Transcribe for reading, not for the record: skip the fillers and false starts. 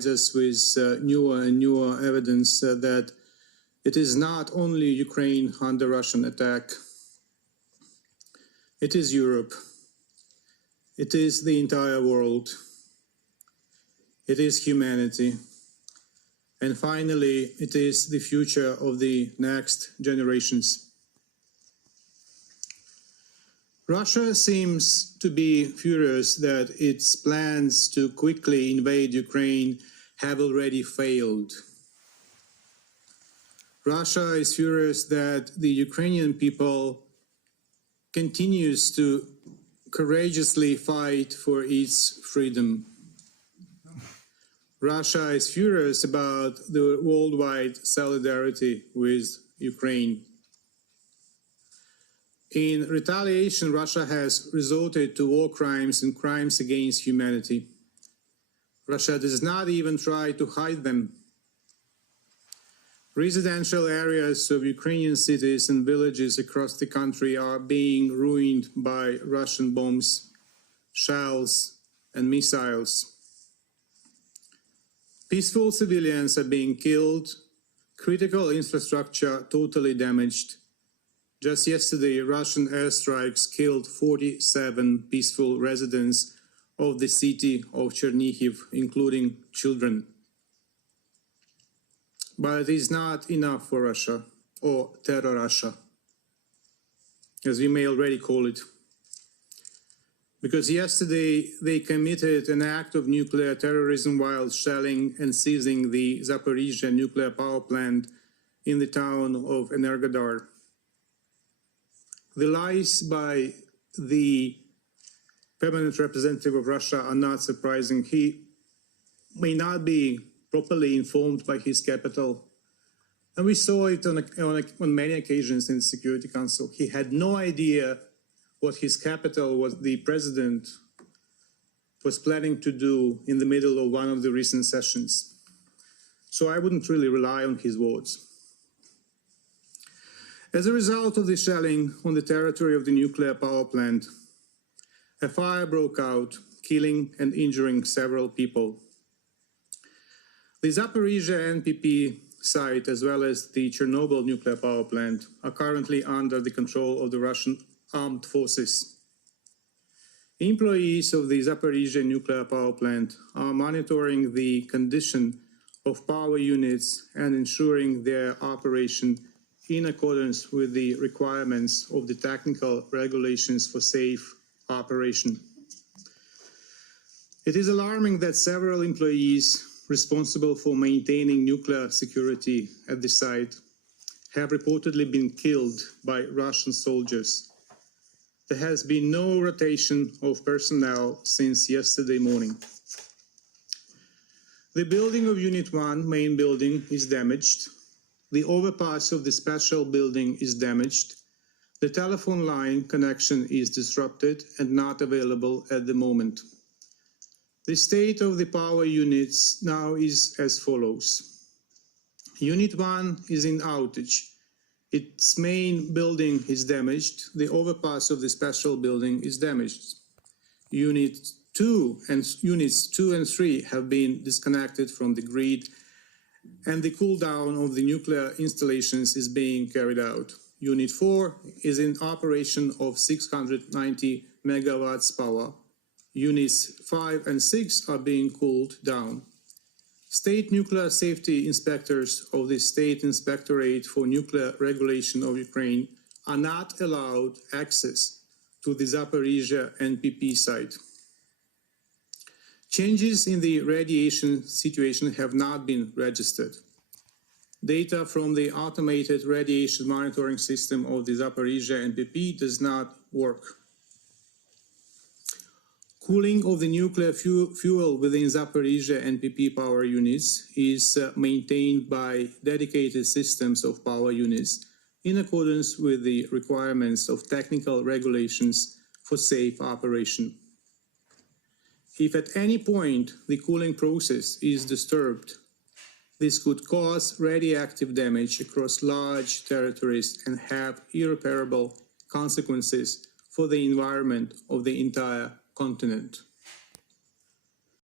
provides us with newer and newer evidence that it is not only Ukraine under Russian attack, it is Europe, it is the entire world, it is humanity, and finally, it is the future of the next generations. Russia seems to be furious that its plans to quickly invade Ukraine have already failed. Russia is furious that the Ukrainian people continues to courageously fight for its freedom. Russia is furious about the worldwide solidarity with Ukraine. In retaliation, Russia has resorted to war crimes and crimes against humanity. Russia does not even try to hide them. Residential areas of Ukrainian cities and villages across the country are being ruined by Russian bombs, shells, and missiles. Peaceful civilians are being killed, critical infrastructure totally damaged. Just yesterday, Russian airstrikes killed 47 peaceful residents of the city of Chernihiv, including children. But it is not enough for Russia, or Terror Russia, as we may already call it. Because yesterday they committed an act of nuclear terrorism while shelling and seizing the Zaporizhzhia nuclear power plant in the town of Energodar. The lies by the permanent representative of Russia are not surprising. He may not be properly informed by his capital. And we saw it on many occasions in the Security Council. He had no idea what his capital, what the president was planning to do in the middle of one of the recent sessions. So I wouldn't really rely on his words. As a result of the shelling on the territory of the nuclear power plant, a fire broke out, killing and injuring several people. The Zaporizhzhia NPP site, as well as the Chernobyl nuclear power plant, are currently under the control of the Russian armed forces. Employees of the Zaporizhzhia nuclear power plant are monitoring the condition of power units and ensuring their operation in accordance with the requirements of the technical regulations for safe operation. It is alarming that several employees responsible for maintaining nuclear security at the site have reportedly been killed by Russian soldiers. There has been no rotation of personnel since yesterday morning. The building of Unit 1, main building, is damaged. The overpass of the special building is damaged. The telephone line connection is disrupted and not available at the moment. The state of the power units now is as follows. Unit 1 is in outage. Its main building is damaged. The overpass of the special building is damaged. Units 2 and 3 have been disconnected from the grid, and the cool down of the nuclear installations is being carried out. Unit 4 is in operation of 690 megawatts power. Units 5 and 6 are being cooled down. State nuclear safety inspectors of the State Inspectorate for Nuclear Regulation of Ukraine are not allowed access to the Zaporizhzhia NPP site. Changes in the radiation situation have not been registered. Data from the automated radiation monitoring system of the Zaporizhzhia NPP does not work. Cooling of the nuclear fuel within Zaporizhzhia NPP power units is maintained by dedicated systems of power units in accordance with the requirements of technical regulations for safe operation. If at any point the cooling process is disturbed, this could cause radioactive damage across large territories and have irreparable consequences for the environment of the entire continent.